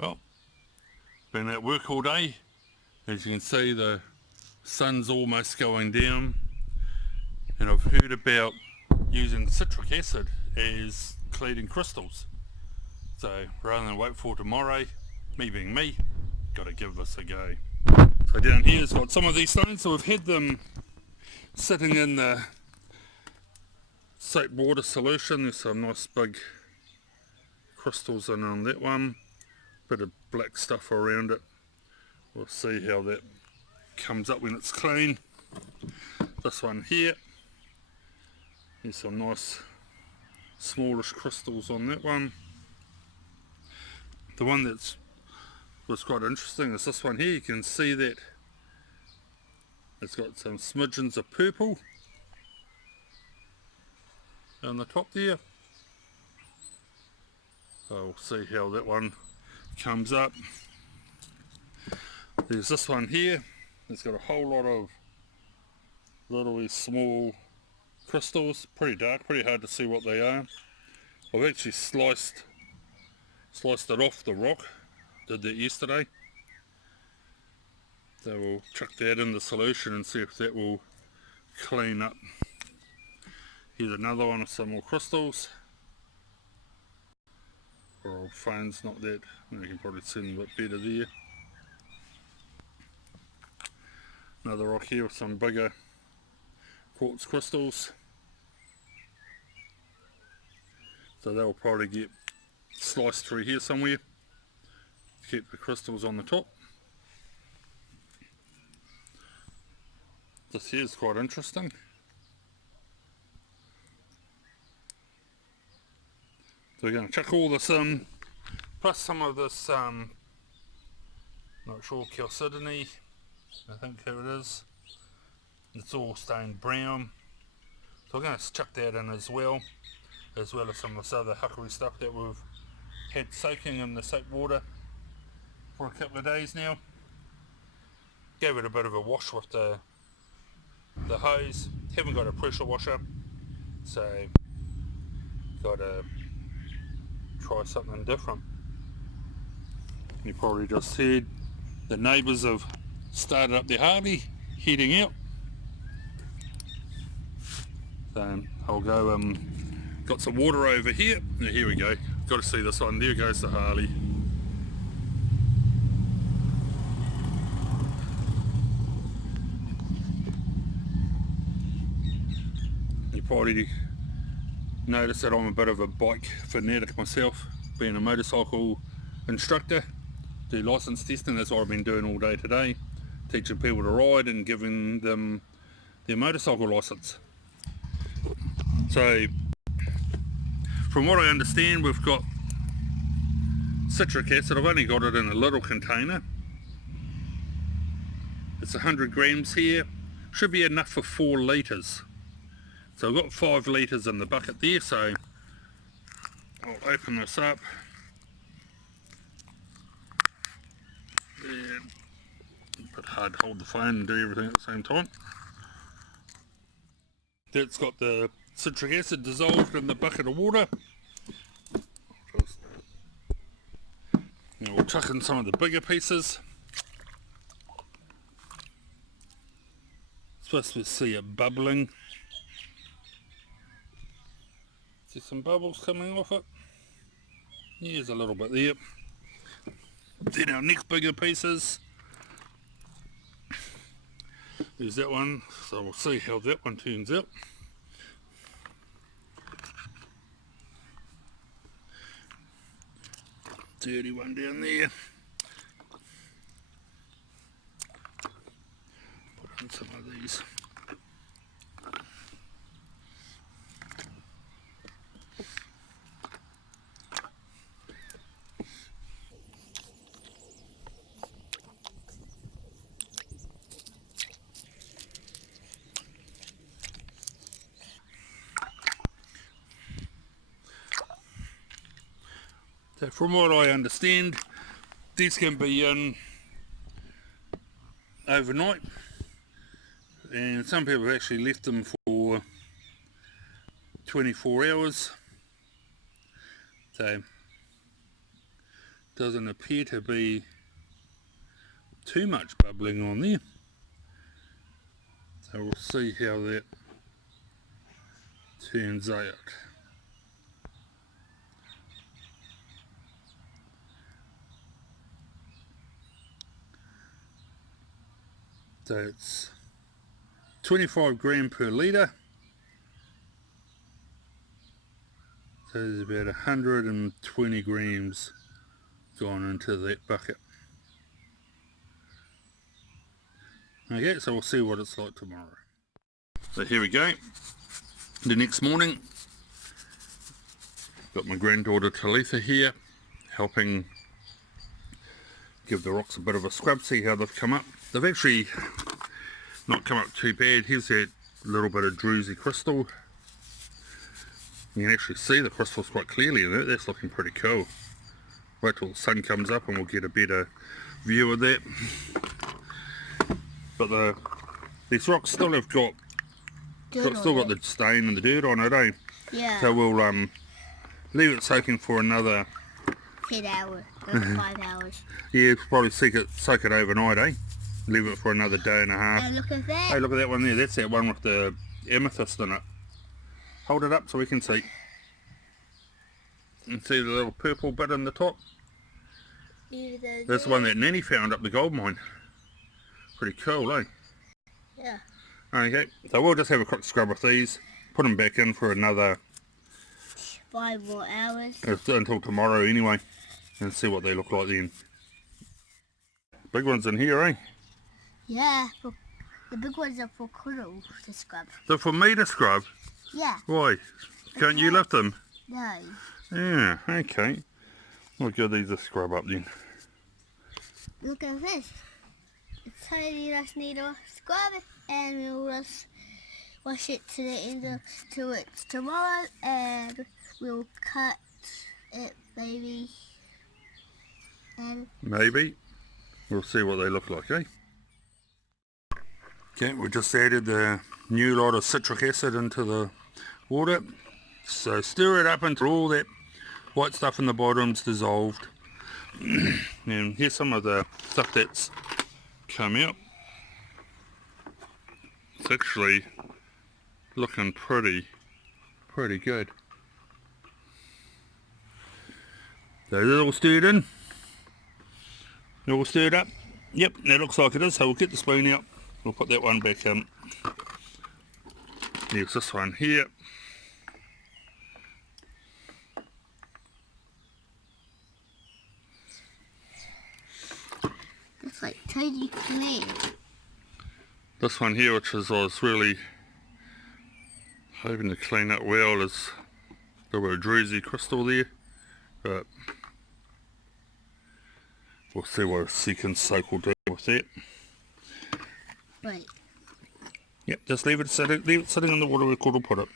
Well, been at work all day. As you can see, the sun's almost going down, and I've heard about using citric acid as cleaning crystals. So rather than wait for tomorrow, me being me, gotta give this a go. So down here's got some of these stones, so we've had them sitting in the soap water solution. There's some nice big crystals in on that one, bit of black stuff around it. We'll see how that comes up when it's clean. This one here, there's some nice smallish crystals on that one. The one that was quite interesting is this one here. You can see that it's got some smidgens of purple on the top there. So we'll see how that one comes up. There's this one here. It's got a whole lot of little small crystals, pretty dark, pretty hard to see what they are. I've actually sliced it off the rock, did that yesterday. So we'll chuck that in the solution and see if that will clean up. Here's another one of some more crystals. Our phone's not that, you can probably see them a bit better there. Another rock here with some bigger quartz crystals. So they'll probably get sliced through here somewhere. Keep the crystals on the top. This here is quite interesting. So we're going to chuck all this in, plus some of this, not sure, chalcedony, I think here it is. It's all stained brown. So we're going to chuck that in as well as some of this other huckery stuff that we've had soaking in the soap water for a couple of days now. Gave it a bit of a wash with the hose. Haven't got a pressure washer, so got to try something different. You probably just heard the neighbours have started up their Harley, heading out. So I'll go, got some water over here. Now, here we go. Got to see this one. There goes the Harley. You probably notice that I'm a bit of a bike fanatic myself, being a motorcycle instructor, do licence testing. That's what I've been doing all day today, teaching people to ride and giving them their motorcycle licence. So from what I understand, we've got citric acid. I've only got it in a little container. It's 100 grams here, should be enough for 4 litres. So I've got 5 litres in the bucket there, so I'll open this up. And a bit hard to hold the phone and do everything at the same time. That's got the citric acid dissolved in the bucket of water. Now we'll chuck in some of the bigger pieces. Supposed to see it bubbling. See some bubbles coming off it. Here's a little bit there. Then our next bigger pieces. There's that one, so we'll see how that one turns out. Dirty one down there. Put in some of these. So from what I understand, these can be in overnight, and some people have actually left them for 24 hours. So doesn't appear to be too much bubbling on there. So we'll see how that turns out. So it's 25 gram per litre. So there's about 120 grams gone into that bucket. Okay, so we'll see what it's like tomorrow. So here we go. The next morning, got my granddaughter Talitha here, helping give the rocks a bit of a scrub, see how they've come up. They've actually not come up too bad. Here's that little bit of druzy crystal. You can actually see the crystals quite clearly in it. That's looking pretty cool. Wait till the sun comes up and we'll get a better view of that. But these rocks still have got the stain and the dirt on it, eh? Yeah. So we'll leave it soaking for another 10 hours, 5 hours. Yeah, probably soak it overnight, eh? Leave it for another day and a half. And look at that. Hey, look at that one there. That's that one with the amethyst in it. Hold it up so we can see. And see the little purple bit in the top? That's the one that Nanny found up the gold mine. Pretty cool, eh? Yeah. Okay, so we'll just have a quick scrub with these, put them back in for another 5 more hours. Until tomorrow anyway, and see what they look like then. Big ones in here, eh? Yeah, but the big ones are for Kuddle to scrub. They're for me to scrub? Yeah. Why? Can't you lift them? No. Yeah, okay. We'll give these a scrub up then. Look at this. It's totally just need to scrub it, and we'll just wash it to the end till it's tomorrow, and we'll cut it maybe. And maybe. We'll see what they look like, eh? Okay, we just added the new lot of citric acid into the water. So stir it up until all that white stuff in the bottom's dissolved. And here's some of the stuff that's come out. It's actually looking pretty good. So is it all stirred in? All stirred up? Yep, that looks like it is. So we'll get the spoon out. We'll put that one back in. There's this one here. it's like totally clear. This one here, which is I was really hoping to clean up well, is a little bit of druzy crystal there. But we'll see what a second soak will do with that. Right. Yep, just leave it sitting in the water where Kuddle put it.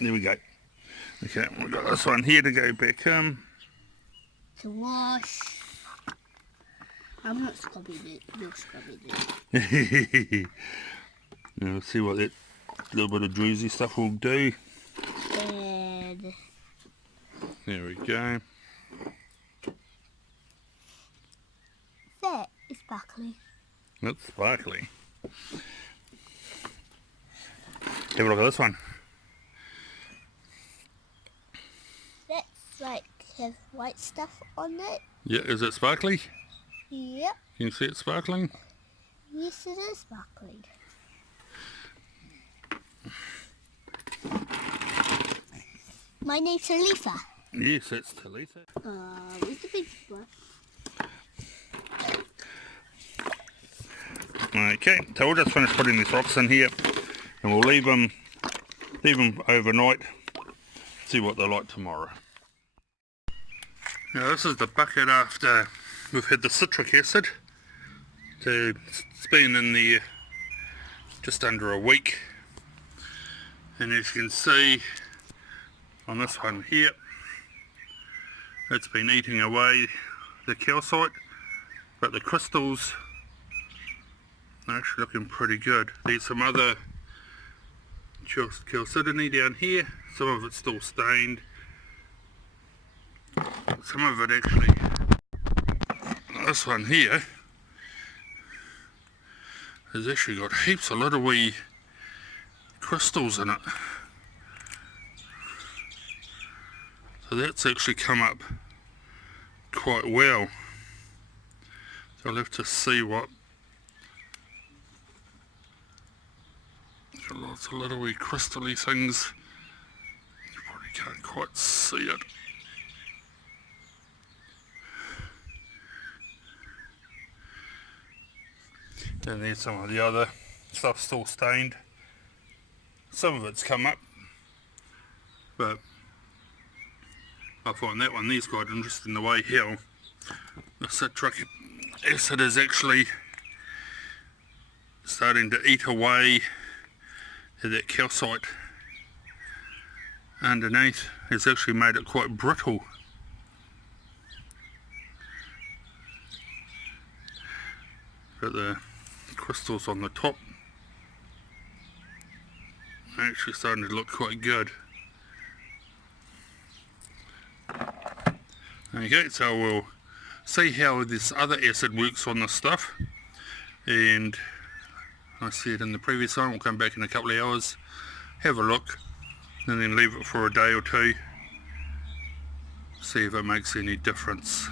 There we go. Okay, we've got this one here to go back in. To wash. I'm not scrubbing it, you're scrubbing it. Now we'll see what that little bit of druzy stuff will do. And There we go. that is sparkly. That's sparkly. Have a look at this one. That's like has white stuff on it. Yeah, is it sparkly? Yep. Can you see it sparkling? Yes, it is sparkling. My name's Talitha. Yes, it's Talitha. Where's the big one? Okay, so we'll just finish putting these rocks in here, and we'll leave them overnight. See what they're like tomorrow. Now this is the bucket after we've had the citric acid. So it's been in there just under a week, and as you can see on this one here, it's been eating away the calcite, but the crystals are actually looking pretty good. There's some other chalcedony down here, some of it's still stained, some of it actually this one here has actually got heaps of little wee crystals in it. So that's actually come up quite well. So I'll have to see what. Got lots of little wee crystally things. You probably can't quite see it. And there's some of the other stuff still stained. Some of it's come up, but I find that one there's quite interesting, the way how the citric acid is actually starting to eat away at that calcite underneath. It's actually made it quite brittle. But the crystals on the top are actually starting to look quite good. Okay, so we'll see how this other acid works on this stuff, and I said in the previous one, we'll come back in a couple of hours, have a look, and then leave it for a day or two, see if it makes any difference.